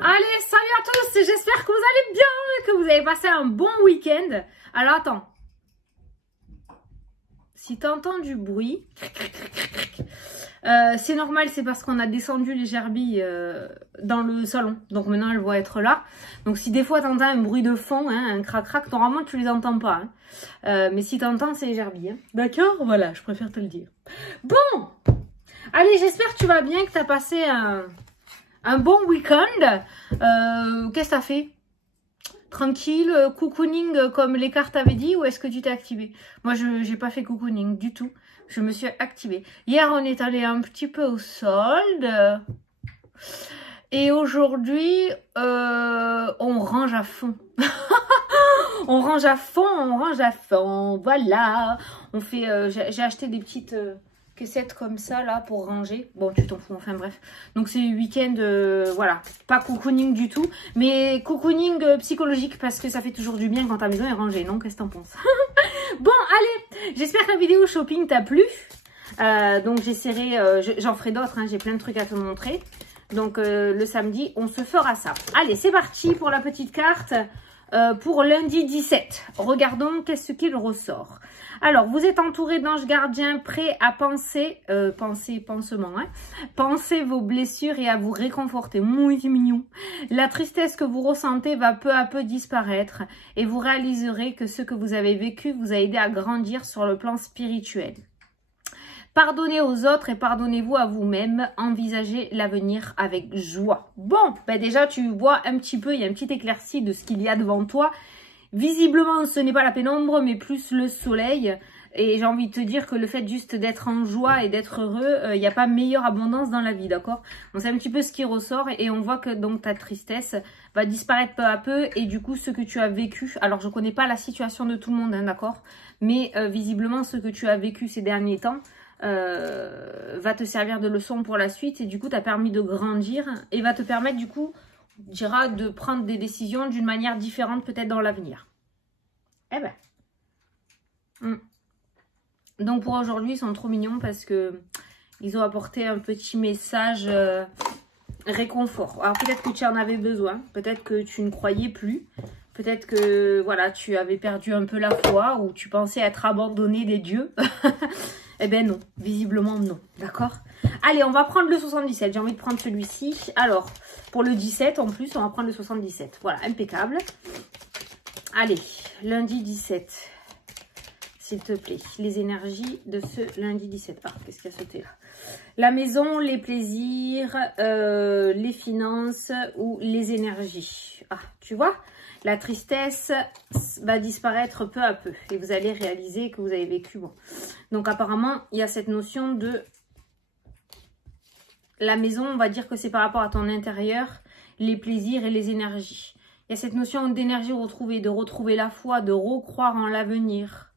Allez, salut à tous, j'espère que vous allez bien, que vous avez passé un bon week-end. Alors attends, si tu entends du bruit, c'est normal, c'est parce qu'on a descendu les gerbilles dans le salon. Donc maintenant elles vont être là. Donc si des fois tu entends un bruit de fond, hein, un crac-crac, normalement tu les entends pas. Hein. Mais si tu entends, c'est les gerbilles. Hein. D'accord? Voilà, je préfère te le dire. Bon, allez, j'espère que tu vas bien, que tu as passé un bon week-end. Qu'est-ce que tu as fait? Tranquille, cocooning comme les cartes avaient dit, ou est-ce que tu t'es activé? Moi, je n'ai pas fait cocooning du tout. Je me suis activée. Hier, on est allé un petit peu au solde. Et aujourd'hui, on range à fond. On range à fond, on range à fond. Voilà. On fait. J'ai acheté des petites caissettes comme ça là pour ranger. Bon, tu t'en fous, enfin bref. Donc c'est week-end, voilà, pas cocooning du tout, mais cocooning psychologique parce que ça fait toujours du bien quand ta maison est rangée, non? Qu'est-ce que t'en penses? Bon, allez, j'espère que la vidéo shopping t'a plu. Donc j'essaierai, j'en ferai d'autres, hein, j'ai plein de trucs à te montrer. Donc le samedi, on se fera ça. Allez, c'est parti pour la petite carte. Pour lundi 17, regardons qu'est-ce qu'il ressort. Alors, vous êtes entouré d'anges gardiens prêts à penser, pansement, hein, penser vos blessures et à vous réconforter. Mouille, c'est mignon. La tristesse que vous ressentez va peu à peu disparaître et vous réaliserez que ce que vous avez vécu vous a aidé à grandir sur le plan spirituel. Pardonnez aux autres et pardonnez-vous à vous-même. Envisagez l'avenir avec joie. Bon, ben déjà, tu vois un petit peu, il y a un petit éclairci de ce qu'il y a devant toi. Visiblement, ce n'est pas la pénombre, mais plus le soleil. Et j'ai envie de te dire que le fait juste d'être en joie et d'être heureux, il n'y a pas meilleure abondance dans la vie, d'accord? Donc c'est un petit peu ce qui ressort et on voit que donc ta tristesse va disparaître peu à peu. Et du coup, ce que tu as vécu, alors je ne connais pas la situation de tout le monde, hein, d'accord? Mais visiblement, ce que tu as vécu ces derniers temps, va te servir de leçon pour la suite et du coup t'a permis de grandir et va te permettre du coup de prendre des décisions d'une manière différente peut-être dans l'avenir. Eh ben. Donc pour aujourd'hui ils sont trop mignons parce que ils ont apporté un petit message réconfort. Alors peut-être que tu en avais besoin, peut-être que tu ne croyais plus, peut-être que voilà tu avais perdu un peu la foi ou tu pensais être abandonné des dieux. Eh bien non, visiblement non, d'accord? Allez, on va prendre le 77, j'ai envie de prendre celui-ci. Alors, pour le 17 en plus, on va prendre le 77. Voilà, impeccable. Allez, lundi 17, s'il te plaît, les énergies de ce lundi 17. Ah, qu'est-ce qui a sauté là? La maison, les plaisirs, les finances ou les énergies. Ah, tu vois? La tristesse va disparaître peu à peu et vous allez réaliser que vous avez vécu. Bon. Donc apparemment, il y a cette notion de la maison, on va dire que c'est par rapport à ton intérieur, les plaisirs et les énergies. Il y a cette notion d'énergie retrouvée, de retrouver la foi, de recroire en l'avenir.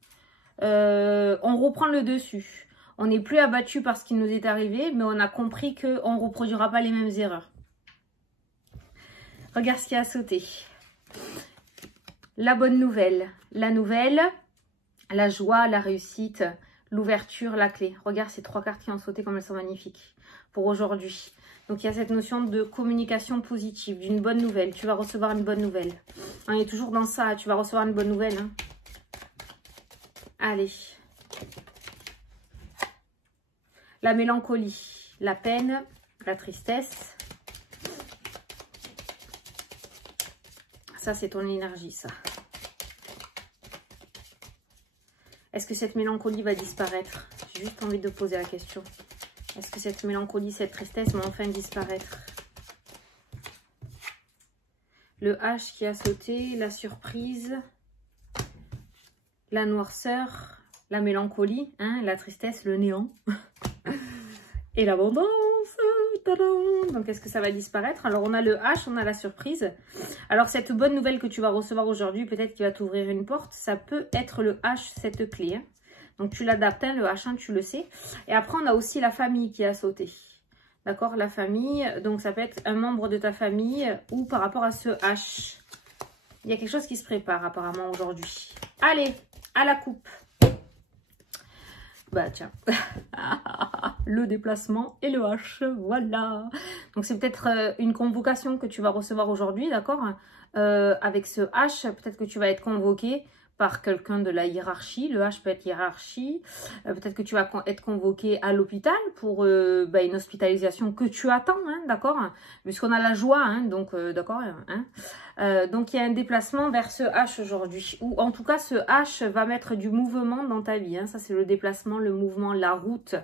On reprend le dessus. On n'est plus abattu par ce qui nous est arrivé, mais on a compris qu'on ne reproduira pas les mêmes erreurs. Regarde ce qui a sauté. La bonne nouvelle, la joie, la réussite, l'ouverture, la clé. Regarde ces trois cartes qui ont sauté comme elles sont magnifiques pour aujourd'hui. Donc il y a cette notion de communication positive, d'une bonne nouvelle. Tu vas recevoir une bonne nouvelle. On est toujours dans ça, tu vas recevoir une bonne nouvelle. Hein. Allez. La mélancolie, la peine, la tristesse. Ça, c'est ton énergie, ça. Est-ce que cette mélancolie va disparaître? J'ai juste envie de poser la question. Est-ce que cette mélancolie, cette tristesse va enfin disparaître? Le H qui a sauté, la surprise, la noirceur, la mélancolie, hein, la tristesse, le néant et l'abondance. Donc, est-ce que ça va disparaître? Alors, on a le H, on a la surprise. Alors, cette bonne nouvelle que tu vas recevoir aujourd'hui, peut-être qu'il va t'ouvrir une porte. Ça peut être le H, cette clé. Hein. Donc, tu l'adaptes, hein, le H, hein, tu le sais. Et après, on a aussi la famille qui a sauté. D'accord? La famille, donc ça peut être un membre de ta famille ou par rapport à ce H. Il y a quelque chose qui se prépare apparemment aujourd'hui. Allez, à la coupe. Bah tiens, le déplacement et le H, voilà. Donc c'est peut-être une convocation que tu vas recevoir aujourd'hui, d'accord? Avec ce H, peut-être que tu vas être convoqué par quelqu'un de la hiérarchie. Le H peut être hiérarchie. Peut-être que tu vas être convoqué à l'hôpital pour une hospitalisation que tu attends, hein, d'accord? Puisqu'on a la joie, hein, donc d'accord, hein. Donc il y a un déplacement vers ce H aujourd'hui. Ou en tout cas, ce H va mettre du mouvement dans ta vie. Hein. Ça, c'est le déplacement, le mouvement, la route.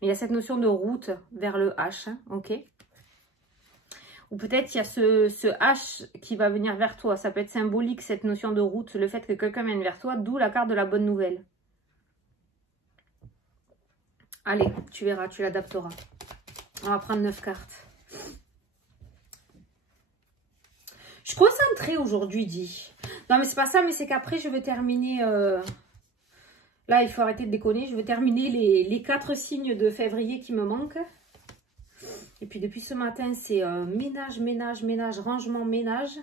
Mais il y a cette notion de route vers le H, hein, ok? Ou peut-être il y a ce H qui va venir vers toi. Ça peut être symbolique, cette notion de route, le fait que quelqu'un vienne vers toi, d'où la carte de la bonne nouvelle. Allez, tu verras, tu l'adapteras. On va prendre 9 cartes. Je suis concentrée aujourd'hui, dit. Non, mais c'est pas ça, mais c'est qu'après, je vais terminer... Là, il faut arrêter de déconner. Je vais terminer les 4 signes de février qui me manquent. Et puis depuis ce matin, c'est ménage, ménage, ménage, rangement, ménage.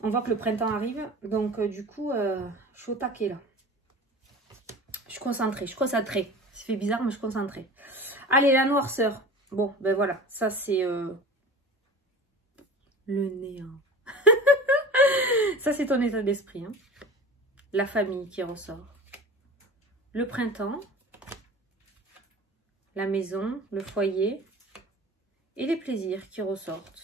On voit que le printemps arrive. Donc du coup, je suis au taquet là. Je suis concentrée, je suis concentrée. Ça fait bizarre, mais je suis concentrée. Allez, la noirceur. Bon, ben voilà, ça c'est le néant. Ça c'est ton état d'esprit. Hein. La famille qui ressort. Le printemps. La maison, le foyer et les plaisirs qui ressortent.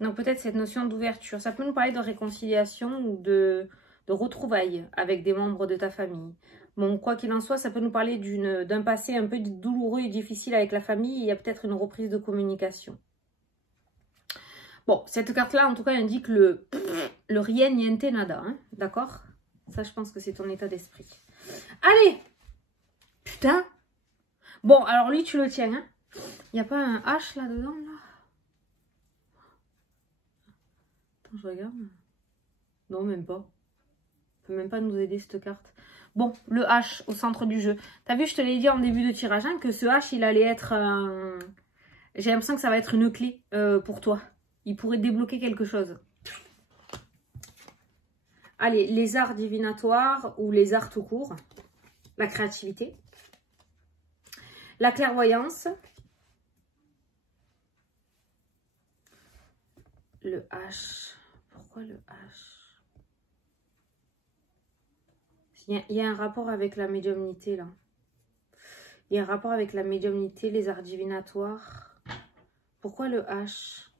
Donc peut-être cette notion d'ouverture. Ça peut nous parler de réconciliation ou de retrouvailles avec des membres de ta famille. Bon, quoi qu'il en soit, ça peut nous parler d'un passé un peu douloureux et difficile avec la famille. Il y a peut-être une reprise de communication. Bon, cette carte-là, en tout cas, indique le rien niente nada. Hein, d'accord? Ça, je pense que c'est ton état d'esprit. Allez! Putain! Bon, alors lui, tu le tiens. Hein. Il n'y a pas un H là-dedans, là? Attends, je regarde. Non, même pas. Ça peut même pas nous aider, cette carte. Bon, le H au centre du jeu. T'as vu, je te l'ai dit en début de tirage, hein, que ce H, il allait être... J'ai l'impression que ça va être une clé pour toi. Il pourrait débloquer quelque chose. Allez, les arts divinatoires ou les arts tout court. La créativité. La clairvoyance. Le H. Pourquoi le H? Il y a un rapport avec la médiumnité, là. Il y a un rapport avec la médiumnité, les arts divinatoires. Pourquoi le H?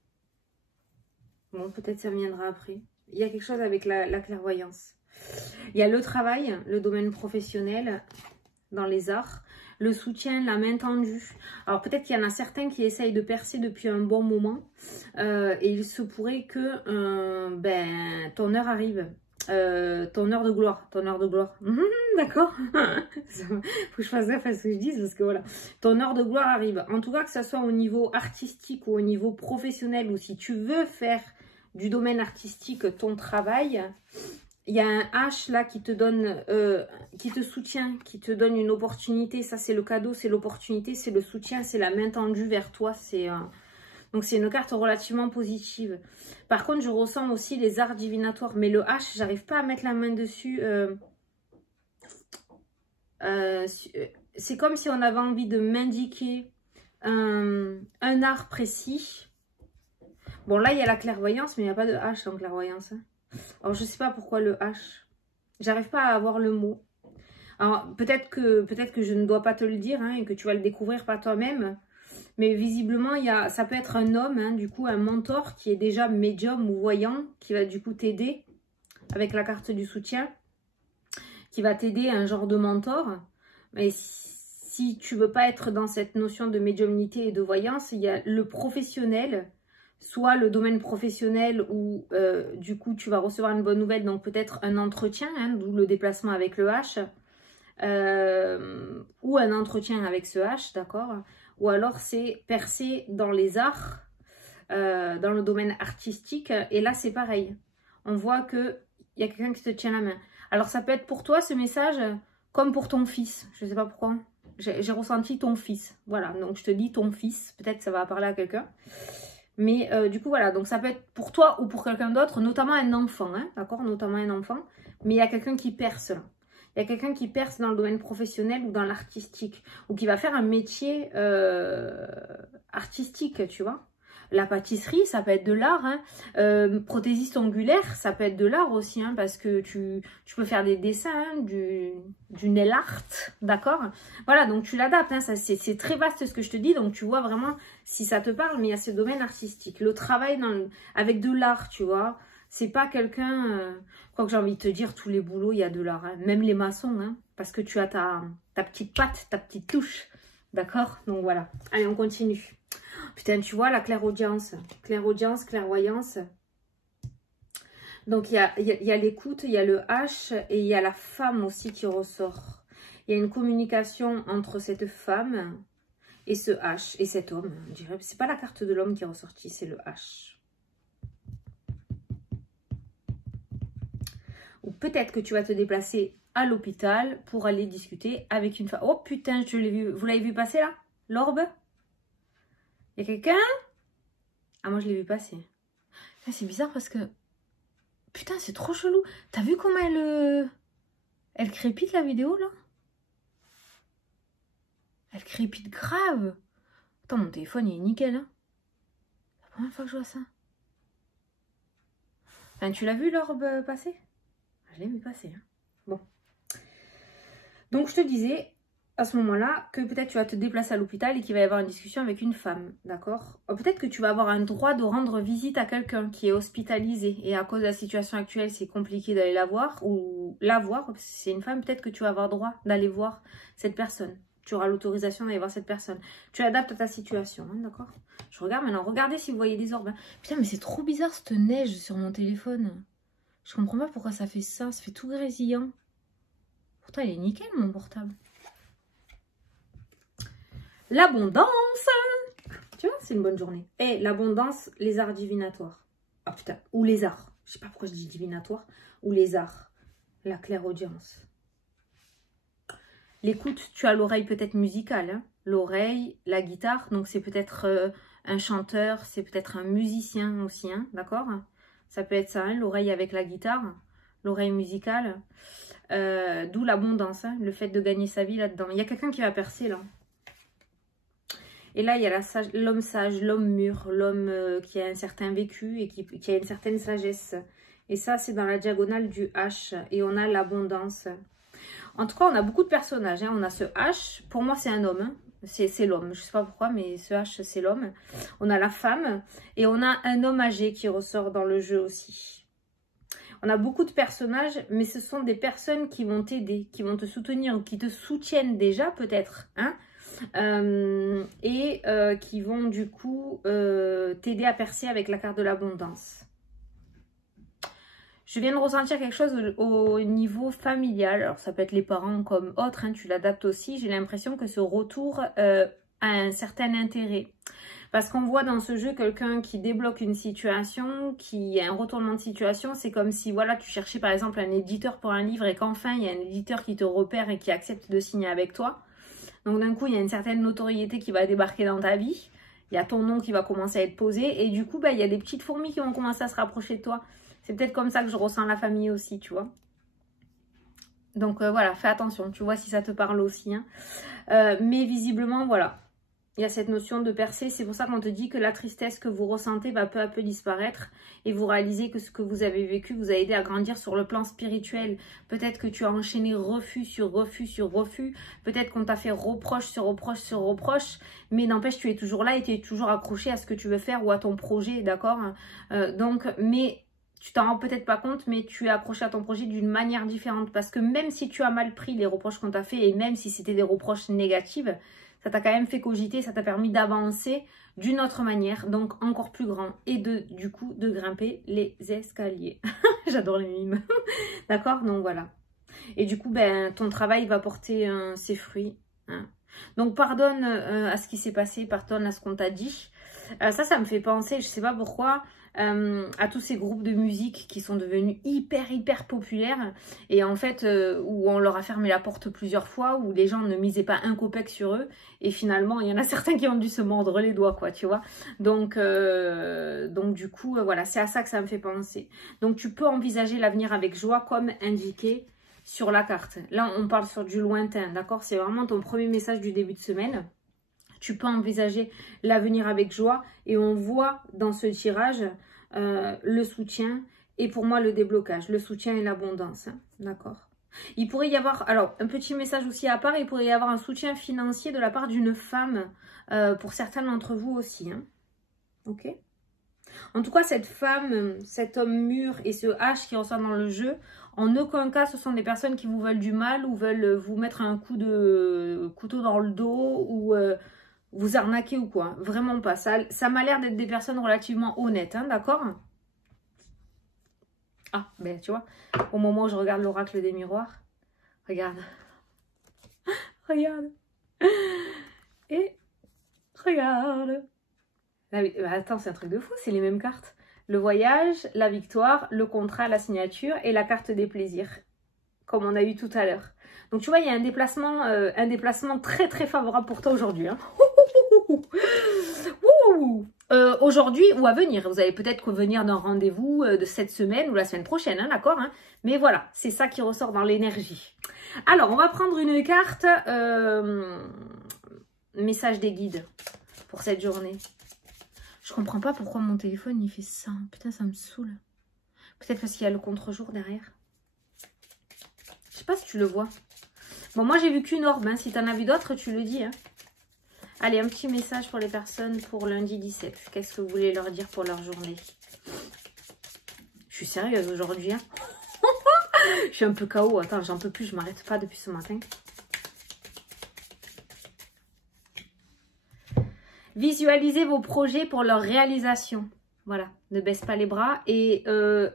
Bon, peut-être ça viendra après. Il y a quelque chose avec la clairvoyance. Il y a le travail, le domaine professionnel dans les arts. Le soutien, la main tendue. Alors peut-être qu'il y en a certains qui essayent de percer depuis un bon moment. Et il se pourrait que ton heure arrive. Ton heure de gloire. Ton heure de gloire. D'accord. Faut que je fasse gaffe à ce que je dis parce que voilà. Ton heure de gloire arrive. En tout cas, que ce soit au niveau artistique ou au niveau professionnel ou si tu veux faire du domaine artistique ton travail... Il y a un H là qui te donne, qui te soutient, qui te donne une opportunité. Ça, c'est le cadeau, c'est l'opportunité, c'est le soutien, c'est la main tendue vers toi. Donc, c'est une carte relativement positive. Par contre, je ressens aussi les arts divinatoires. Mais le H, j'arrive pas à mettre la main dessus. C'est comme si on avait envie de m'indiquer un art précis. Bon, là, il y a la clairvoyance, mais il n'y a pas de H dans clairvoyance. Hein. Alors, je sais pas pourquoi le H. J'arrive pas à avoir le mot. Alors, peut-être que je ne dois pas te le dire hein, et que tu vas le découvrir par toi-même. Mais visiblement, ça peut être un homme, hein, du coup, un mentor qui est déjà médium ou voyant, qui va du coup t'aider avec la carte du soutien, qui va t'aider, un genre de mentor. Mais si tu veux pas être dans cette notion de médiumnité et de voyance, il y a le professionnel, soit le domaine professionnel où du coup tu vas recevoir une bonne nouvelle, donc peut-être un entretien, hein, d'où le déplacement avec le H, ou un entretien avec ce H, d'accord, ou alors c'est percer dans les arts, dans le domaine artistique, et là c'est pareil, on voit qu'il y a quelqu'un qui te tient la main. Alors ça peut être pour toi ce message, comme pour ton fils, je ne sais pas pourquoi, j'ai ressenti ton fils, voilà, donc je te dis ton fils, peut-être que ça va parler à quelqu'un. Mais du coup, voilà, donc ça peut être pour toi ou pour quelqu'un d'autre, notamment un enfant, hein, d'accord, notamment un enfant. Mais il y a quelqu'un qui perce là. Il y a quelqu'un qui perce dans le domaine professionnel ou dans l'artistique, ou qui va faire un métier artistique, tu vois. La pâtisserie, ça peut être de l'art, hein. Prothésiste ongulaire, ça peut être de l'art aussi, hein, parce que tu peux faire des dessins, hein, du nail art, d'accord? Voilà, donc tu l'adaptes, hein, c'est très vaste ce que je te dis, donc tu vois vraiment si ça te parle, mais il y a ce domaine artistique. Le travail avec de l'art, tu vois, c'est pas quelqu'un... quoi que j'ai envie de te dire, tous les boulots, il y a de l'art, hein, même les maçons, hein, parce que tu as ta petite patte, ta petite touche, d'accord? Donc voilà, allez, on continue. Putain, tu vois, la clairaudience, clairvoyance. Donc, il y a l'écoute, il y a le H et il y a la femme aussi qui ressort. Il y a une communication entre cette femme et ce H et cet homme. Je dirais, c'est pas la carte de l'homme qui est ressortie, c'est le H. Ou peut-être que tu vas te déplacer à l'hôpital pour aller discuter avec une femme. Oh putain, je l'ai vu. Vous l'avez vu passer là? L'orbe? Il y a quelqu'un? Ah, moi, je l'ai vu passer. C'est bizarre parce que... Putain, c'est trop chelou. T'as vu comment elle crépite, la vidéo, là? Elle crépite grave. Attends, mon téléphone, il est nickel, hein. C'est la première fois que je vois ça. Enfin, tu l'as vu, l'orbe passer? Je l'ai vu passer, hein. Bon. Donc, je te disais... à ce moment-là, que peut-être tu vas te déplacer à l'hôpital et qu'il va y avoir une discussion avec une femme, d'accord? Peut-être que tu vas avoir un droit de rendre visite à quelqu'un qui est hospitalisé et à cause de la situation actuelle, c'est compliqué d'aller la voir ou la voir, parce que c'est une femme, peut-être que tu vas avoir droit d'aller voir cette personne. Tu auras l'autorisation d'aller voir cette personne. Tu adaptes à ta situation, hein, d'accord? Je regarde maintenant, regardez si vous voyez des orbes. Putain, mais c'est trop bizarre cette neige sur mon téléphone. Je comprends pas pourquoi ça fait ça fait tout grésillant. Pourtant, il est nickel mon portable. L'abondance, tu vois, c'est une bonne journée. Et l'abondance, les arts divinatoires. Ah putain, ou les arts. Je sais pas pourquoi je dis divinatoire. Ou les arts. La clairaudience. L'écoute, tu as l'oreille peut-être musicale. Hein, l'oreille, la guitare. Donc c'est peut-être un chanteur, c'est peut-être un musicien aussi. Hein, d'accord? Ça peut être ça, hein, l'oreille avec la guitare. L'oreille musicale. D'où l'abondance, hein, le fait de gagner sa vie là-dedans. Il y a quelqu'un qui va percer là. Et là, il y a l'homme sage, l'homme mûr, l'homme qui a un certain vécu et qui a une certaine sagesse. Et ça, c'est dans la diagonale du H. Et on a l'abondance. En tout cas, on a beaucoup de personnages. Hein. On a ce H. Pour moi, c'est un homme. Hein. C'est l'homme. Je ne sais pas pourquoi, mais ce H, c'est l'homme. On a la femme. Et on a un homme âgé qui ressort dans le jeu aussi. On a beaucoup de personnages, mais ce sont des personnes qui vont t'aider, qui vont te soutenir ou qui te soutiennent déjà peut-être. Hein, qui vont du coup t'aider à percer avec la carte de l'abondance. Je viens de ressentir quelque chose au niveau familial. Alors ça peut être les parents comme autres, hein, tu l'adaptes aussi. J'ai l'impression que ce retour a un certain intérêt. Parce qu'on voit dans ce jeu quelqu'un qui débloque une situation, qui a un retournement de situation. C'est comme si voilà, tu cherchais par exemple un éditeur pour un livre et qu'enfin il y a un éditeur qui te repère et qui accepte de signer avec toi. Donc d'un coup, il y a une certaine notoriété qui va débarquer dans ta vie. Il y a ton nom qui va commencer à être posé. Et du coup, bah, il y a des petites fourmis qui vont commencer à se rapprocher de toi. C'est peut-être comme ça que je ressens la famille aussi, tu vois. Donc voilà, fais attention. Tu vois si ça te parle aussi. Hein. Mais visiblement, voilà. Il y a cette notion de percer. C'est pour ça qu'on te dit que la tristesse que vous ressentez va peu à peu disparaître. Et vous réalisez que ce que vous avez vécu vous a aidé à grandir sur le plan spirituel. Peut-être que tu as enchaîné refus sur refus sur refus. Peut-être qu'on t'a fait reproche sur reproche sur reproche. Mais n'empêche, tu es toujours là et tu es toujours accroché à ce que tu veux faire ou à ton projet, d'accord? Mais tu t'en rends peut-être pas compte, mais tu es accroché à ton projet d'une manière différente. Parce que même si tu as mal pris les reproches qu'on t'a fait et même si c'était des reproches négatives, ça t'a quand même fait cogiter, ça t'a permis d'avancer d'une autre manière, donc encore plus grand. Et du coup, de grimper les escaliers. J'adore les mimes. D'accord? Donc voilà. Et du coup, ben, ton travail va porter ses fruits. Hein. Donc pardonne à ce qui s'est passé, pardonne à ce qu'on t'a dit. Ça me fait penser, je sais pas pourquoi, à tous ces groupes de musique qui sont devenus hyper populaires et en fait où on leur a fermé la porte plusieurs fois, où les gens ne misaient pas un copec sur eux et finalement il y en a certains qui ont dû se mordre les doigts, quoi, tu vois. Donc du coup voilà, c'est à ça que ça me fait penser. Donc tu peux envisager l'avenir avec joie comme indiqué sur la carte. Là, on parle sur du lointain, d'accord? C'est vraiment ton premier message du début de semaine. Tu peux envisager l'avenir avec joie et on voit dans ce tirage le soutien et pour moi le déblocage, le soutien et l'abondance, hein, d'accord? Il pourrait y avoir, alors un petit message aussi à part, il pourrait y avoir un soutien financier de la part d'une femme pour certains d'entre vous aussi, hein, ok? En tout cas, cette femme, cet homme mûr et ce H qui ressort dans le jeu, en aucun cas, ce sont des personnes qui vous veulent du mal ou veulent vous mettre un coup de couteau dans le dos ou vous arnaquer ou quoi. Vraiment pas. Ça m'a l'air d'être des personnes relativement honnêtes, hein, d'accord? Ah, ben tu vois, au moment où je regarde l'oracle des miroirs, regarde. Regarde. Et regarde. Ah oui, bah attends, c'est un truc de fou, c'est les mêmes cartes. Le voyage, la victoire, le contrat, la signature et la carte des plaisirs, comme on a eu tout à l'heure. Donc tu vois, il y a un déplacement très très favorable pour toi aujourd'hui. Hein. Aujourd'hui ou à venir. Vous allez peut-être revenir d'un rendez-vous de cette semaine ou la semaine prochaine, hein, d'accord, hein. Mais voilà, c'est ça qui ressort dans l'énergie. Alors, on va prendre une carte message des guides pour cette journée. Je comprends pas pourquoi mon téléphone il fait ça. Putain, ça me saoule. Peut-être parce qu'il y a le contre-jour derrière. Je sais pas si tu le vois. Bon, moi j'ai vu qu'une orbe. Hein. Si tu en as vu d'autres, tu le dis. Hein. Allez, un petit message pour les personnes pour lundi 17. Qu'est-ce que vous voulez leur dire pour leur journée? Je suis sérieuse aujourd'hui. Hein. Je suis un peu KO. Attends, j'en peux plus. Je m'arrête pas depuis ce matin. Visualisez vos projets pour leur réalisation. Voilà, ne baisse pas les bras et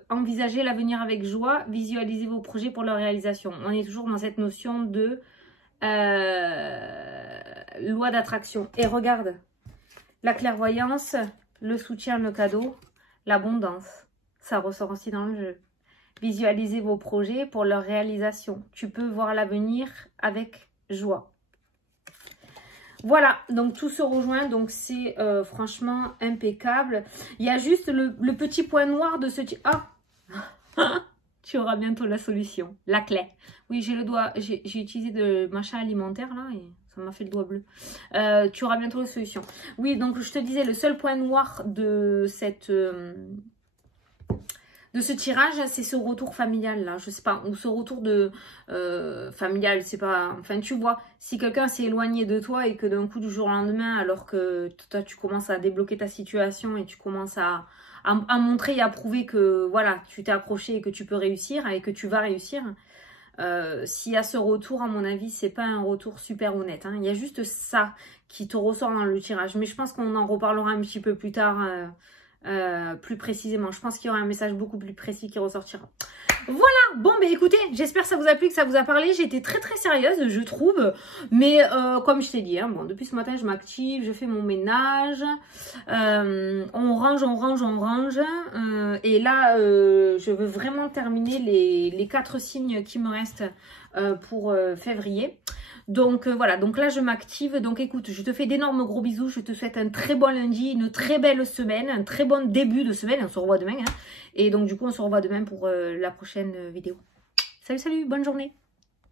envisagez l'avenir avec joie. Visualisez vos projets pour leur réalisation. On est toujours dans cette notion de loi d'attraction. Et regarde, la clairvoyance, le soutien, le cadeau, l'abondance. Ça ressort aussi dans le jeu. Visualisez vos projets pour leur réalisation. Tu peux voir l'avenir avec joie. Voilà, donc tout se rejoint, donc c'est franchement impeccable. Il y a juste le petit point noir de ce... Ah tu auras bientôt la solution, la clé. Oui, j'ai le doigt, j'ai utilisé de machin alimentaire là et ça m'a fait le doigt bleu. Tu auras bientôt la solution. Oui, donc je te disais, le seul point noir de cette... de ce tirage, c'est ce retour familial là, je sais pas, ou ce retour de familial, c'est pas, enfin tu vois, si quelqu'un s'est éloigné de toi et que d'un coup du jour au lendemain, alors que toi tu commences à débloquer ta situation et tu commences à montrer et à prouver que voilà, tu t'es accroché et que tu peux réussir et que tu vas réussir, s'il y a ce retour, à mon avis, c'est pas un retour super honnête, hein. Il y a juste ça qui te ressort dans le tirage, mais je pense qu'on en reparlera un petit peu plus tard, plus précisément. Je pense qu'il y aura un message beaucoup plus précis qui ressortira. Voilà, bon ben écoutez, j'espère que ça vous a plu, que ça vous a parlé. J'ai été très très sérieuse, je trouve, mais comme je t'ai dit, hein, bon, depuis ce matin je m'active, je fais mon ménage, on range, et là je veux vraiment terminer les 4 signes qui me restent pour février. Donc voilà, donc là je m'active. Donc écoute, je te fais d'énormes gros bisous. Je te souhaite un très bon lundi, une très belle semaine, un très bon début de semaine. On se revoit demain. Hein. Et donc du coup, on se revoit demain pour la prochaine vidéo. Salut, salut, bonne journée.